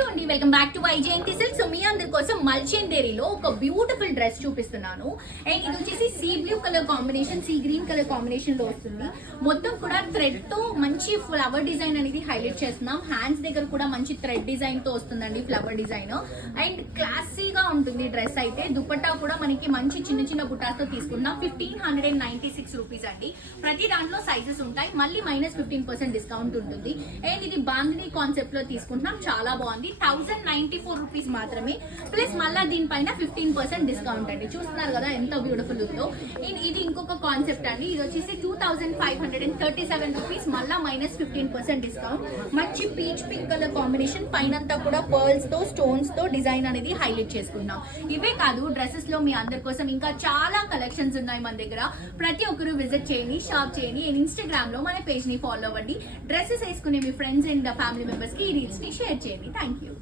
Hello అండి, welcome back to Vaijayanti silk. So మీ అందరి కోసం మల్చెండేరీలో ఒక బ్యూటిఫుల్ డ్రెస్ చూపిస్తున్నాను. అండ్ ఇది వచ్చేసి sea blue colour combination, sea green colour combination లో వస్తుంది. మొత్తం కూడా థ్రెడ్ తో మంచి ఫ్లవర్ డిజైన్ అనేది హైలైట్ చేస్తున్నాం. హ్యాండ్స్ దగ్గర కూడా మంచి థ్రెడ్ డిజైన్ తో వస్తుందండి ఫ్లవర్ డిజైన్. అండ్ క్లాసీగా ఉంటుంది డ్రెస్ అయితే. దుపట్టా కూడా మనకి మంచి చిన్న చిన్న బుటాస్ తో తీసుకున్నాం. 1596 రూపీస్ అండి. ప్రతి దాంట్లో సైజెస్ ఉంటాయి, మళ్ళీ -15% డిస్కౌంట్ ఉంటుంది. అండ్ ఇది బాందిని కాన్సెప్ట్ లో తీసుకుంటున్నాం. చాలా బాగుంది. 1094 రూపీస్ మాత్రమే, ప్లస్ మళ్ళీ దీనిపైన 15% డిస్కౌంట్ అండి. చూస్తున్నారు కదా ఎంత బ్యూటిఫుల్ ఉందో. ఇది ఇంకొక కాన్సెప్ట్ అండి. ఇది వచ్చేసి 2537 రూపీస్, మళ్ళీ -15% డిస్కౌంట్. మంచి పీచ్ పింక్ కలర్ కాంబినేషన్, పైనంతా కూడా పర్ల్స్ తో స్టోన్స్ తో డిజైన్ అనేది హైలైట్ చేసుకున్నాం. ఇవే కాదు, డ్రెస్సెస్ లో మీ అందరి కోసం ఇంకా చాలా కలెక్షన్స్ ఉన్నాయి మన దగ్గర. ప్రతి ఒక్కరు విజిట్ చేయండి, షాప్ చేయండి. అండ్ ఇన్స్టాగ్రామ్ లో మన పేజ్ ని ఫాలో అవ్వండి. డ్రెస్సెస్ వేసుకునే మీ ఫ్రెండ్స్ అండ్ ఫ్యామిలీ మెంబర్స్ కి ఈ రీల్స్ ని షేర్ చేయండి. Thank you.